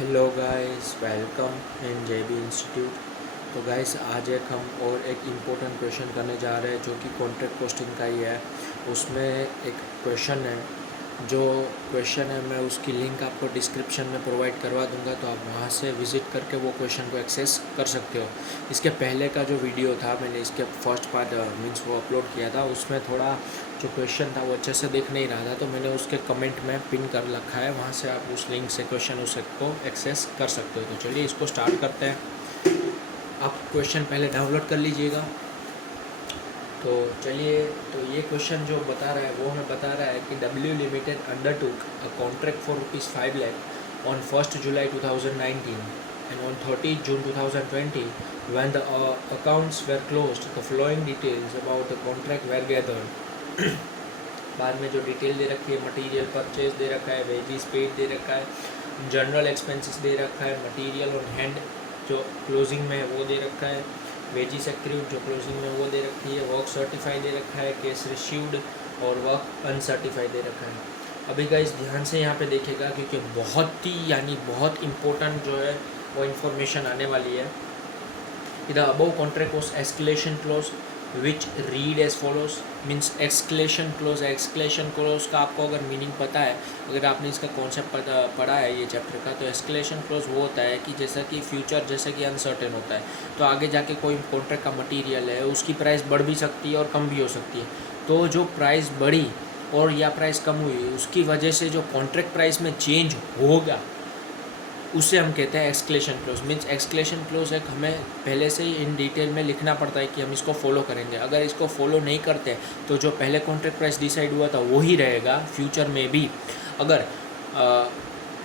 Hello guys, welcome in JB institute. तो guys आज हम और एक इम्पोर्टेंट क्वेश्चन करने जा रहे हैं जो कि कॉन्ट्रैक्ट कॉस्टिंग का ही है। उसमें एक क्वेश्चन है, जो क्वेश्चन है मैं उसकी लिंक आपको डिस्क्रिप्शन में प्रोवाइड करवा दूंगा, तो आप वहाँ से विज़िट करके वो क्वेश्चन को एक्सेस कर सकते हो। इसके पहले का जो वीडियो था, मैंने इसके फर्स्ट पार्ट मीन्स वो अपलोड किया था, उसमें थोड़ा जो क्वेश्चन था वो अच्छे से दिख नहीं रहा था, तो मैंने उसके कमेंट में पिन कर रखा है, वहाँ से आप उस लिंक से क्वेश्चन को एक्सेस कर सकते हो। तो चलिए इसको स्टार्ट करते हैं। आप क्वेश्चन पहले डाउनलोड कर लीजिएगा। तो चलिए, तो ये क्वेश्चन जो बता रहा है वो हमें बता रहा है कि W limited undertook a contract for ₹5 lakh on 1 July 2019 and on 30 June 2020 when the accounts were closed, the following details about the contract were gathered। बाद में जो डिटेल दे रखी है, मटेरियल परचेज दे रखा है, वेजेस पेड दे रखा है, जनरल एक्सपेंसेस दे रखा है, मटेरियल ऑन हैंड जो क्लोजिंग में है वो दे रखा है, वेजेस एक्रूड जो क्लोजिंग में वो दे रखी है, वर्क सर्टिफाई दे रखा है, केस रिसीव्ड और वर्क अनसर्टिफाइड दे रखा है। अभी गाइस ध्यान से यहाँ पे देखेगा, क्योंकि बहुत इंपॉर्टेंट जो है वो इन्फॉर्मेशन आने वाली है। The above contract was escalation clause which read as follows. Means escalation clause का आपको अगर मीनिंग पता है, अगर आपने इसका कॉन्सेप्ट पढ़ा है ये चैप्टर का, तो एक्सक्लेशन क्लोज वो होता है कि जैसा कि फ्यूचर जैसे कि अनसर्टेन होता है, तो आगे जाके कोई कॉन्ट्रैक्ट का मटेरियल है उसकी प्राइस बढ़ भी सकती है और कम भी हो सकती है। तो जो प्राइस बढ़ी और या प्राइस कम हुई, उसकी वजह से जो कॉन्ट्रैक्ट प्राइस में चेंज होगा उसे हम कहते हैं escalation close. Means escalation close एक हमें पहले से ही इन डिटेल में लिखना पड़ता है कि हम इसको फॉलो करेंगे। अगर इसको फॉलो नहीं करते तो जो पहले कॉन्ट्रैक्ट प्राइस डिसाइड हुआ था वही रहेगा फ्यूचर में भी। अगर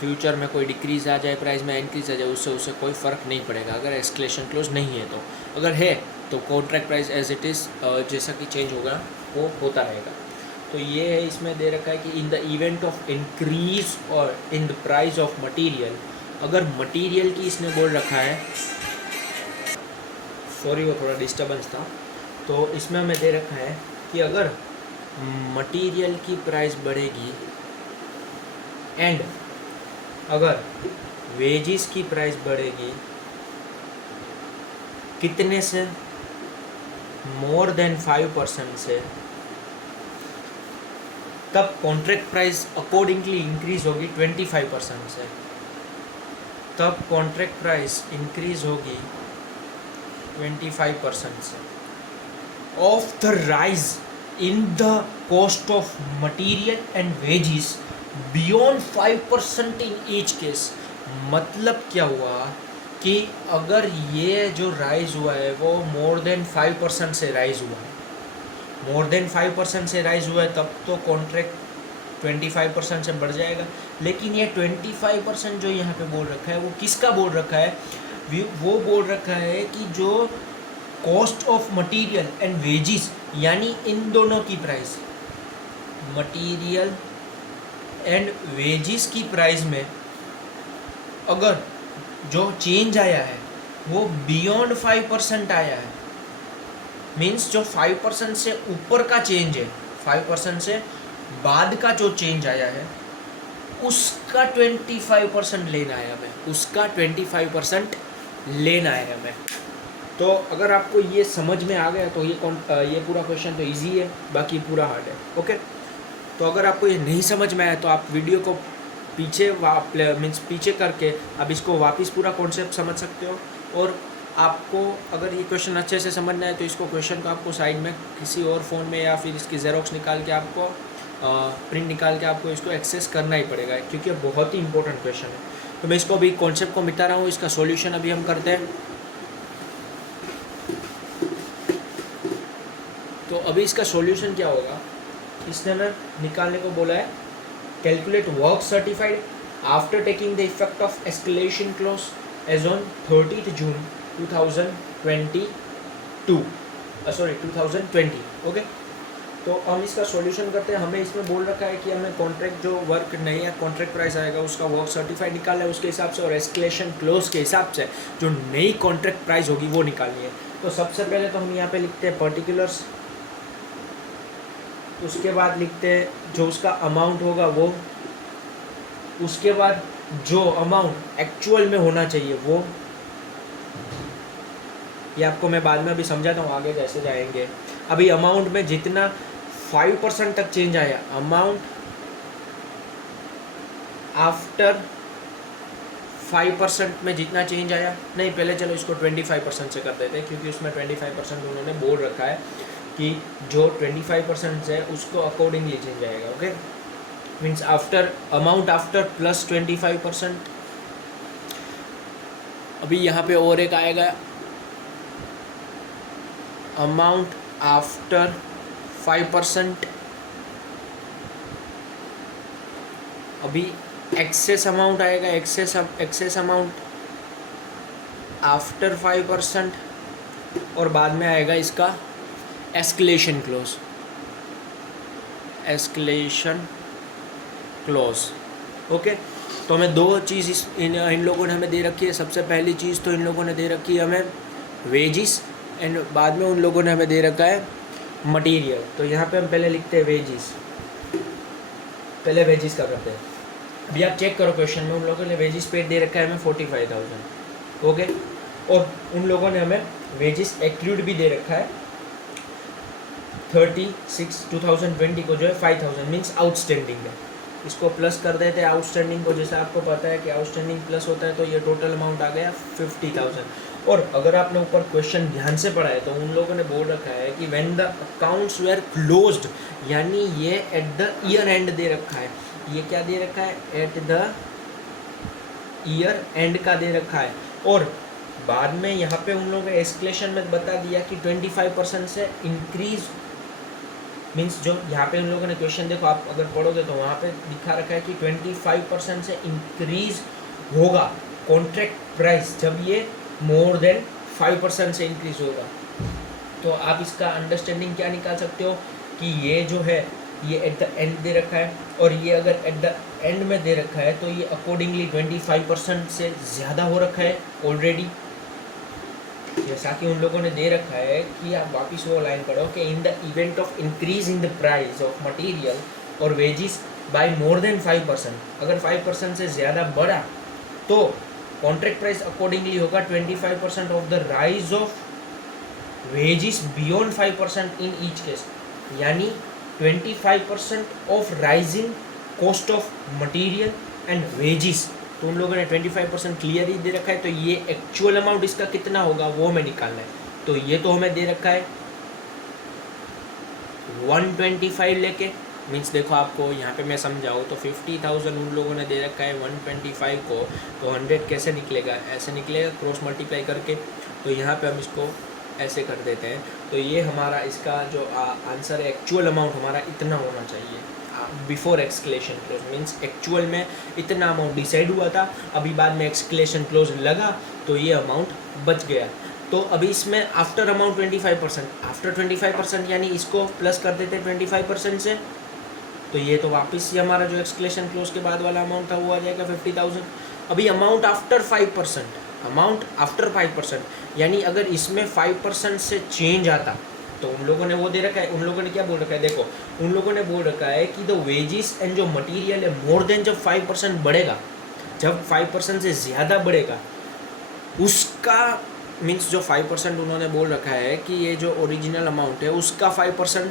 फ्यूचर में कोई डिक्रीज़ आ जाए, प्राइस में इंक्रीज आ जाए, उससे कोई फ़र्क नहीं पड़ेगा अगर एक्सक्लेशन क्लोज नहीं है। तो अगर है तो contract price as it is जैसा कि चेंज होगा वो होता रहेगा। तो ये है, इसमें दे रखा है कि in the event of increase or in the price of material, अगर मटेरियल की इसने बोल रखा है, सॉरी वो थोड़ा डिस्टर्बेंस था, तो इसमें हमें दे रखा है कि अगर मटेरियल की प्राइस बढ़ेगी एंड अगर वेजेस की प्राइस बढ़ेगी कितने से, मोर देन 5% से, तब कॉन्ट्रैक्ट प्राइस अकॉर्डिंगली इंक्रीज होगी 25% से। तब कॉन्ट्रैक्ट प्राइस इंक्रीज होगी 25% से of the rise in the cost of material and wages beyond 5% in each case. मतलब क्या हुआ कि अगर ये जो राइज हुआ है वो मोर देन 5% से राइज हुआ है, मोर देन 5% से राइज हुआ है, तब तो कॉन्ट्रैक्ट 25% से बढ़ जाएगा। लेकिन ये 25% जो यहाँ पे बोल रखा है वो किसका बोल रखा है? वो बोल रखा है कि जो cost of material and wages, यानी इन दोनों की प्राइस, मटेरियल एंड वेजेस की प्राइस में अगर जो चेंज आया है वो बियॉन्ड 5% आया है, मीन्स जो 5% से ऊपर का चेंज है, 5% से बाद का जो चेंज आया है उसका 25% लेना है हमें, उसका 25% लेना है हमें। तो अगर आपको ये समझ में आ गया तो ये पूरा क्वेश्चन तो इजी है, बाकी पूरा हार्ड है। ओके, तो अगर आपको ये नहीं समझ में आया तो आप वीडियो को पीछे मीन्स पीछे करके आप इसको वापस पूरा कॉन्सेप्ट समझ सकते हो। और आपको अगर ये क्वेश्चन अच्छे से समझना है तो इसको क्वेश्चन को आपको साइड में किसी और फ़ोन में या फिर इसकी ज़ेरोक्स निकाल के आपको प्रिंट निकाल के आपको इसको एक्सेस करना ही पड़ेगा, क्योंकि बहुत ही इंपॉर्टेंट क्वेश्चन है। तो मैं इसको अभी कॉन्सेप्ट को मिटा रहा हूँ, इसका सॉल्यूशन अभी हम करते हैं। तो अभी इसका सॉल्यूशन क्या होगा, इसने हमें निकालने को बोला है, calculate work certified after taking the effect of escalation clause as on 30 June 2020। Okay, तो हम इसका सॉल्यूशन करते हैं। हमें इसमें बोल रखा है कि हमें कॉन्ट्रैक्ट जो वर्क नया कॉन्ट्रैक्ट प्राइस आएगा उसका वर्क सर्टिफाइड निकालना है उसके हिसाब से, और एस्केलेशन क्लोज के हिसाब से जो नई कॉन्ट्रैक्ट प्राइस होगी वो निकालनी है। तो सबसे पहले तो हम यहाँ पे लिखते हैं पर्टिकुलर्स, उसके बाद लिखते हैं जो उसका अमाउंट होगा वो, उसके बाद जो अमाउंट एक्चुअल में होना चाहिए वो, ये आपको मैं बाद में अभी समझाता हूँ आगे जैसे जाएंगे। अभी अमाउंट में जितना 5% तक चेंज आया, अमाउंट आफ्टर 5% में जितना चेंज आया, नहीं पहले चलो इसको 25% से कर देते हैं, क्योंकि उसमें 25% उन्होंने बोल रखा है कि जो 25% है उसको अकॉर्डिंगली चेंज आएगा। Okay, means after amount after plus 25%। अभी यहाँ पे और एक आएगा अमाउंट आफ्टर 5%। अभी एक्सेस अमाउंट आएगा, एक्सेस अमाउंट आफ्टर 5%। और बाद में आएगा इसका escalation clause, escalation clause. Okay, तो हमें दो चीज़ इन लोगों ने हमें दे रखी है। सबसे पहली चीज़ तो इन लोगों ने दे रखी है हमें वेजिस, एंड बाद में उन लोगों ने हमें दे रखा है मटेरियल। तो यहाँ पे हम पहले लिखते हैं वेजिस, पहले वेजिस का करते हैं। अभी आप चेक करो क्वेश्चन में उन लोगों ने वेजिस पेड दे रखा है हमें 45,000। ओके, और उन लोगों ने हमें वेजिस एक्रूड भी दे रखा है 36/2020 को जो है 5,000, मीन्स आउटस्टैंडिंग है। इसको प्लस कर देते हैं आउटस्टैंडिंग को, जैसे आपको पता है कि आउटस्टैंडिंग प्लस होता है तो ये टोटल अमाउंट आ गया 50,000। और अगर आपने ऊपर क्वेश्चन ध्यान से पढ़ा है तो उन लोगों ने बोल रखा है कि when the accounts were closed, यानी ये एट द ईयर एंड दे रखा है। ये क्या दे रखा है? एट द ईयर एंड का दे रखा है। और बाद में यहाँ पे उन लोगों ने एस्केलेशन में बता दिया कि 25% से इंक्रीज, मीन्स जो यहाँ पे उन लोगों ने क्वेश्चन देखो, आप अगर पढ़ोगे तो वहाँ पे दिखा रखा है कि 25% से इंक्रीज होगा कॉन्ट्रैक्ट प्राइस जब ये मोर देन 5% से इंक्रीज होगा। तो आप इसका अंडरस्टैंडिंग क्या निकाल सकते हो कि ये जो है ये एट द एंड दे रखा है, और ये अगर एट द एंड में दे रखा है तो ये अकॉर्डिंगली 25% से ज़्यादा हो रखा है ऑलरेडी। जैसा कि उन लोगों ने दे रखा है कि आप वापस वो लाइन पढ़ो कि in the event of increase in the price of material और वेजिस बाय मोर देन 5%, अगर 5% से ज़्यादा बढ़ा तो कॉन्ट्रैक्ट प्राइस अकॉर्डिंगली होगा 25% of the rise of wages beyond 5% in each case, यानी 25% of rising cost of material and wages. तो उन लोगों ने 25% क्लियर ही दे रखा है, तो ये एक्चुअल अमाउंट इसका कितना होगा वो हमें निकालना है। तो ये तो हमें दे रखा है 125 लेके, मीन्स देखो आपको यहाँ पे मैं समझाऊँ तो 50,000 उन लोगों ने दे रखा है 125 को, तो 100 कैसे निकलेगा? ऐसे निकलेगा क्रॉस मल्टीप्लाई करके। तो यहाँ पे हम इसको ऐसे कर देते हैं। तो ये हमारा इसका जो आंसर है, एक्चुअल अमाउंट हमारा इतना होना चाहिए before escalation close, means actual में इतना अमाउंट डिसाइड हुआ था, अभी बाद में एक्सक्लेशन क्लोज लगा तो ये अमाउंट बच गया। तो अभी इसमें आफ्टर अमाउंट 25%, आफ्टर 25% यानी इसको प्लस कर देते 25% से, तो ये तो वापस ही हमारा जो एक्सक्लेशन क्लोज के बाद वाला अमाउंट था वो आ जाएगा 50,000। अभी अमाउंट आफ्टर 5%, अमाउंट आफ्टर 5%, यानी अगर इसमें 5% से चेंज आता तो उन लोगों ने वो दे रखा है, उन लोगों ने क्या बोल रखा है? देखो, उन लोगों ने बोल रखा है कि द वेजिस एंड जो मटेरियल है मोर देन जब 5% बढ़ेगा, जब 5% से ज़्यादा बढ़ेगा उसका, मीन्स जो 5% उन्होंने बोल रखा है कि ये जो ओरिजिनल अमाउंट है उसका 5%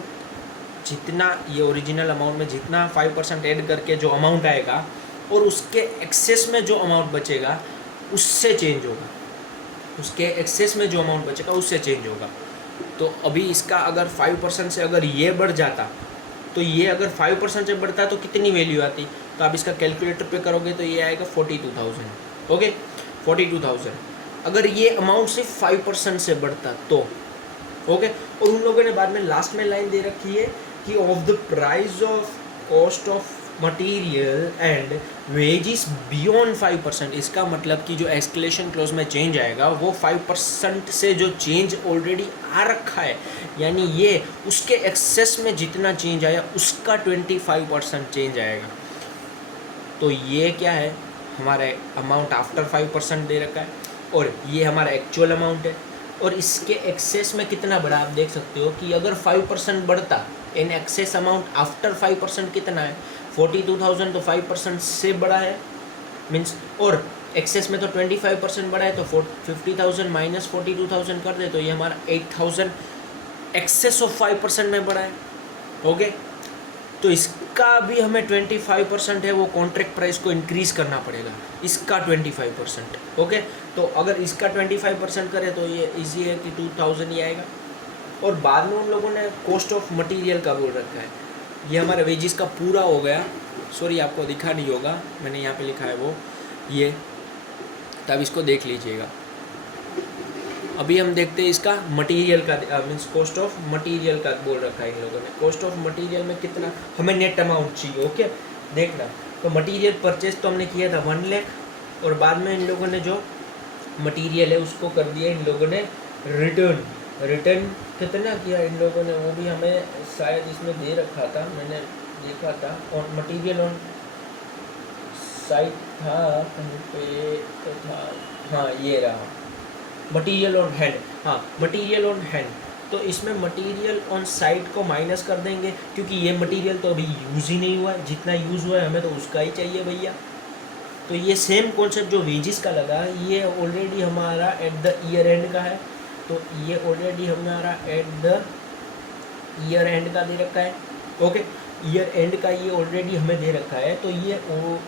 जितना, ये ओरिजिनल अमाउंट में जितना 5% ऐड करके जो अमाउंट आएगा और उसके एक्सेस में जो अमाउंट बचेगा उससे चेंज होगा, उसके एक्सेस में जो अमाउंट बचेगा उससे चेंज होगा। तो अभी इसका अगर 5% से अगर ये बढ़ जाता, तो ये अगर 5% से बढ़ता तो कितनी वैल्यू आती? तो आप इसका कैलकुलेटर पे करोगे तो ये आएगा 42,000। ओके, 42,000 अगर ये अमाउंट सिर्फ 5% से बढ़ता तो। ओके, और उन लोगों ने बाद में लास्ट में लाइन दे रखी है कि of the price of cost of material and wages beyond 5%। इसका मतलब कि जो एस्केलेशन क्लॉज में चेंज आएगा वो 5% से जो चेंज ऑलरेडी आ रखा है, यानी ये उसके एक्सेस में जितना चेंज आया उसका 25% चेंज आएगा। तो ये क्या है? हमारा अमाउंट आफ्टर 5% दे रखा है, और ये हमारा एक्चुअल अमाउंट है। और इसके एक्सेस में कितना बढ़ा आप देख सकते हो कि अगर 5% बढ़ता, इन एक्सेस अमाउंट आफ्टर 5% कितना है? 42,000, तो 5% से बड़ा है मीन्स, और एक्सेस में तो 25% बढ़ा है, तो 50,000 माइनस 42,000 कर दे तो ये हमारा 8,000 एक्सेस ऑफ 5% में बढ़ा है। ओके, तो इसका भी हमें 25% है वो कॉन्ट्रैक्ट प्राइस को इंक्रीज करना पड़ेगा, इसका 25%। ओके, तो अगर इसका 25% करें तो ये इजी है कि 2,000 ही आएगा। और बाद में उन लोगों ने कॉस्ट ऑफ मटेरियल का बोल रखा है, ये हमारे वेजिस का पूरा हो गया। सॉरी, आपको दिखा नहीं होगा, मैंने यहाँ पे लिखा है वो ये, तब इसको देख लीजिएगा। अभी हम देखते हैं इसका मटेरियल का, मीन्स कॉस्ट ऑफ मटेरियल का बोल रखा है इन लोगों ने। कॉस्ट ऑफ मटेरियल में कितना हमें नेट अमाउंट चाहिए। ओके, देखना, तो मटेरियल परचेज तो हमने किया था 1 लाख, और बाद में इन लोगों ने जो मटेरियल है उसको कर दिया इन लोगों ने रिटर्न कितना किया इन लोगों ने, वो भी हमें शायद इसमें दे रखा था, मैंने देखा था। और मटेरियल ऑन साइट था कहीं पे तो था, हाँ ये रहा, मटेरियल ऑन हैंड। हाँ, मटेरियल ऑन हैंड, तो इसमें मटेरियल ऑन साइट को माइनस कर देंगे, क्योंकि ये मटेरियल तो अभी यूज़ ही नहीं हुआ है, जितना यूज़ हुआ है हमें तो उसका ही चाहिए भैया। तो ये सेम कॉन्सेप्ट जो वेजिस का लगा, ये ऑलरेडी हमारा एट द ईयर एंड का है, तो ये ऑलरेडी हमारा एट द ईयर एंड का दे रखा है। ओके, ईयर एंड का ये ऑलरेडी हमें दे रखा है, तो ये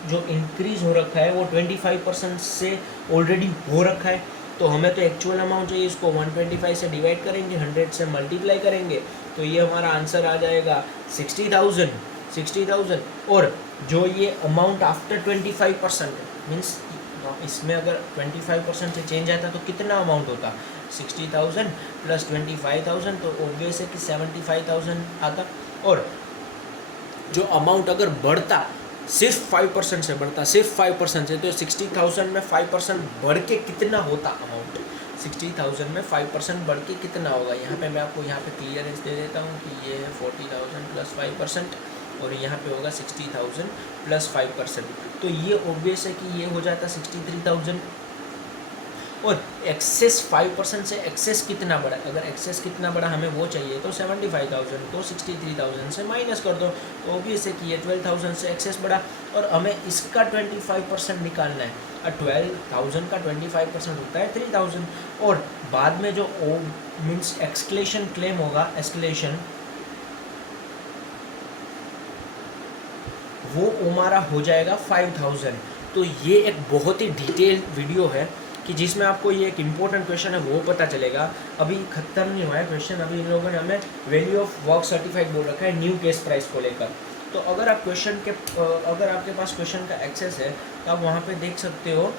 जो इंक्रीज़ हो रखा है वो 25% से ऑलरेडी हो रखा है। तो हमें तो एक्चुअल अमाउंट चाहिए, इसको 125 से डिवाइड करेंगे, 100 से मल्टीप्लाई करेंगे, तो ये हमारा आंसर आ जाएगा 60,000। और जो ये अमाउंट आफ्टर 25% मीन्स, इसमें अगर 25% से चेंज आता तो कितना अमाउंट होता, 60,000 प्लस 25,000, तो ऑब्वियस है कि 75,000 आता। और जो अमाउंट अगर बढ़ता सिर्फ 5% से बढ़ता, सिर्फ 5% से, तो 60,000 में 5% बढ़ के कितना होता अमाउंट, 60,000 में 5% बढ़ के कितना होगा। यहाँ पे मैं आपको यहाँ पे क्लियरेंस दे देता हूँ कि ये है 40,000 प्लस 5%, और यहाँ पे होगा 60,000 प्लस 5%, तो ये ऑब्वियस है कि ये हो जाता 63,000। और एक्सेस 5% से एक्सेस कितना बड़ा, अगर एक्सेस कितना बड़ा हमें वो चाहिए तो 75,000 को 63,000 से माइनस कर दो, तो ऑब्वियस है कि ये 12,000 से एक्सेस बड़ा, और हमें इसका 25% निकालना है। और 12,000 का 25% होता है 3,000। और बाद में जो मीन्स एक्सक्लेशन क्लेम होगा, एक्सक्लेशन वो हमारा हो जाएगा 5,000। तो ये एक बहुत ही डिटेल वीडियो है कि जिसमें आपको ये एक इम्पोर्टेंट क्वेश्चन है वो पता चलेगा। अभी ख़त्म नहीं हुआ है क्वेश्चन, अभी इन लोगों ने हमें वैल्यू ऑफ वर्क सर्टिफाइड बोल रखा है न्यू केस प्राइस को लेकर। तो अगर आप क्वेश्चन के अगर आपके पास क्वेश्चन का एक्सेस है तो आप वहाँ पे देख सकते हो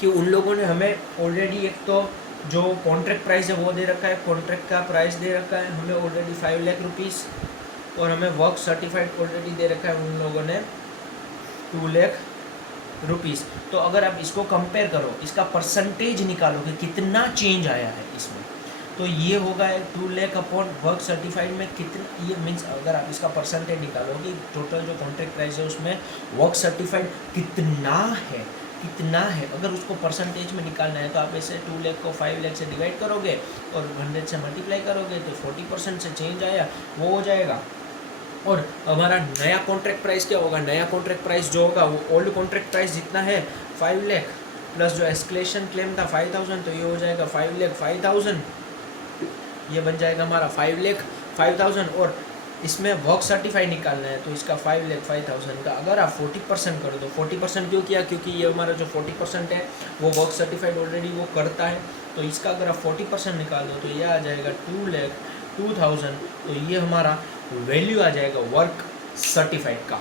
कि उन लोगों ने हमें ऑलरेडी एक तो जो कॉन्ट्रैक्ट प्राइस है वो दे रखा है, कॉन्ट्रैक्ट का प्राइस दे रखा है हमें ऑलरेडी 5 लाख रुपीज़, और हमें वर्क सर्टिफाइड ऑलरेडी दे रखा है उन लोगों ने 2 लाख रुपीज़। तो अगर आप इसको कंपेयर करो, इसका परसेंटेज निकालो कि कितना चेंज आया है इसमें, तो ये होगा 2 लाख अपॉन वर्क सर्टिफाइड में कितना, ये मीन्स अगर आप इसका परसेंटेज निकालो कि टोटल जो कॉन्ट्रैक्ट प्राइस है उसमें वर्क सर्टिफाइड कितना है, अगर उसको परसेंटेज में निकालना है तो आप ऐसे 2 लाख को 5 लाख से डिवाइड करोगे और 100 से मल्टीप्लाई करोगे, तो 40% से चेंज आया वो हो जाएगा। और हमारा नया कॉन्ट्रैक्ट प्राइस क्या होगा, नया कॉन्ट्रैक्ट प्राइस जो होगा वो ओल्ड कॉन्ट्रैक्ट प्राइस जितना है 5 लाख प्लस जो एस्केलेशन क्लेम था 5,000, तो ये हो जाएगा 5 लाख 5,000, ये बन जाएगा हमारा 5 लाख 5,000। और इसमें वर्क सर्टिफाइड निकालना है तो इसका 5 लाख 5,000 का अगर आप 40% कर दो, 40% क्यों किया, क्योंकि ये हमारा जो 40% है वो वर्क सर्टिफाइड ऑलरेडी वो करता है, तो इसका अगर आप 40% निकाल दो तो ये आ जाएगा 2 लाख 2,000, तो ये हमारा वैल्यू आ जाएगा वर्क सर्टिफाइड का।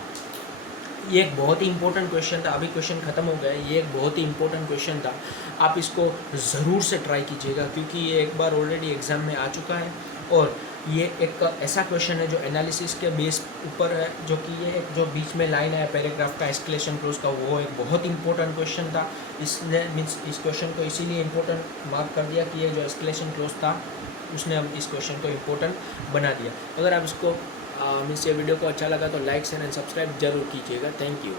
ये एक बहुत ही इंपॉर्टेंट क्वेश्चन था, अभी क्वेश्चन ख़त्म हो गया है, ये एक बहुत ही इंपॉर्टेंट क्वेश्चन था, आप इसको ज़रूर से ट्राई कीजिएगा क्योंकि ये एक बार ऑलरेडी एग्ज़ाम में आ चुका है। और ये एक ऐसा क्वेश्चन है जो एनालिसिस के बेस ऊपर है, जो कि ये एक जो बीच में लाइन है पैराग्राफ का एस्केलेशन क्लोज का, वो एक बहुत इंपॉर्टेंट क्वेश्चन था। इसने मीन्स इस क्वेश्चन को इसीलिए इम्पोर्टेंट मार्क कर दिया कि ये जो एस्केलेशन क्लोज था उसने हम इस क्वेश्चन को इम्पोर्टेंट बना दिया। अगर आप इसको मीन्स ये वीडियो को अच्छा लगा तो लाइक शेयर एंड सब्सक्राइब जरूर कीजिएगा। Thank you.